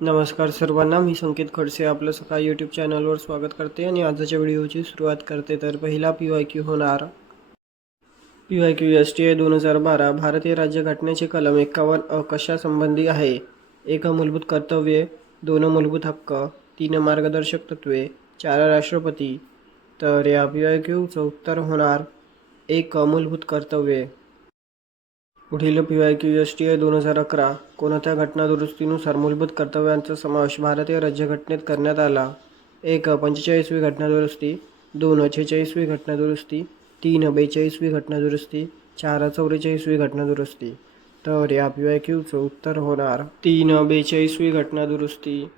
नमस्कार सर्वांना मी संकेत खडसे आपलं सकाळ यूट्यूब चॅनलवर स्वागत करते आणि आजच्या व्हिडिओची सुरुवात करते. तर पहिला पी वाय क्यू होणार. P Y Q S T I दोन हजार बारा भारतीय राज्यघटनेचे कलम एकावन्न अ कशासंबंधी आहे? एक मूलभूत कर्तव्ये. दोन मूलभूत हक्क. तीन मार्गदर्शक तत्त्वे चार राष्ट्रपती. तर या पी वाय क्यूचं उत्तर होणार. एक मूलभूत कर्तव्ये. पुढील P Y Q S T I दोन हजार अकरा कोणत्या घटनादुरुस्तीनुसार मूलभूत कर्तव्यांचा समावेश भारतीय राज्यघटनेत करण्यात आला? एक पंचेचाळीसवी घटनादुरुस्ती. दोन छेचाळीसवी घटनादुरुस्ती. तीन बेचाळीसवी घटनादुरुस्ती. चार चौवेचाळीसवी घटनादुरुस्ती. तर या पी वाय क्यूचं उत्तर होणार तीन बेचाळीसवी घटनादुरुस्ती.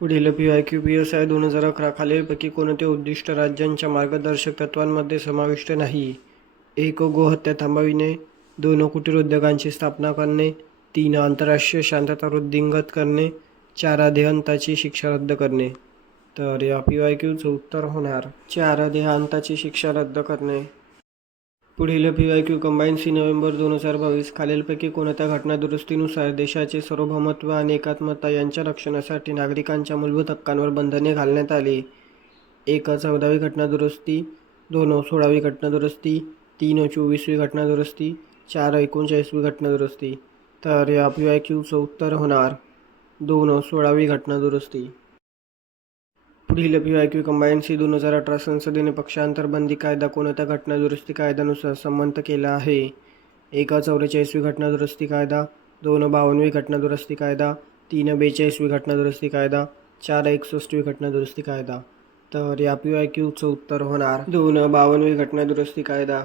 पुढील P I Q P S I दोन हजार अकरा खालीलपैकी कोणते उद्दिष्ट राज्यांच्या मार्गदर्शक तत्त्वांमध्ये समाविष्ट नाही? एक गोहत्या थांबविणे. दोन कुटीर उद्योगांची स्थापना करणे तीन आंतरराष्ट्रीय शांतता वृद्धिंगत करणे चार अध्ययंताची शिक्षा रद्द करणे. तर या पी वाय क्यूचं उत्तर होणार चार अध्ययंताची शिक्षा रद्द करणे. पुढील P Y Q combine C November दोन हजार बावीस खालीलपैकी कोणत्या घटनादुरुस्तीनुसार देशाचे सार्वभौमत्व आणि एकात्मता यांच्या रक्षणासाठी नागरिकांच्या मूलभूत हक्कांवर बंधने घालण्यात आली? एक चौदावी घटना दुरुस्ती दोन सोळावी घटना दुरुस्ती तीन चोवीसवी घटना दुरुस्ती चार एकोणचाळीसवी घटनादुरुस्ती तर या पी वाय क्यूचं उत्तर होणार दोन सोळावी घटनादुरुस्ती पुढील P Y Q combine C दोन हजार अठरा संसदेने पक्षांतरबंदी कायदा कोणत्या घटनादुरुस्ती कायद्यानुसार संमत केला आहे? एका चौवेचाळीसवी घटनादुरुस्ती कायदा दोन बावन्नवी घटनादुरुस्ती कायदा तीन बेचाळीसवी घटनादुरुस्ती कायदा चार एकसष्टवी घटनादुरुस्ती कायदा. तर या पी वाय क्यूचं उत्तर होणार दोन बावन्नवी घटनादुरुस्ती कायदा.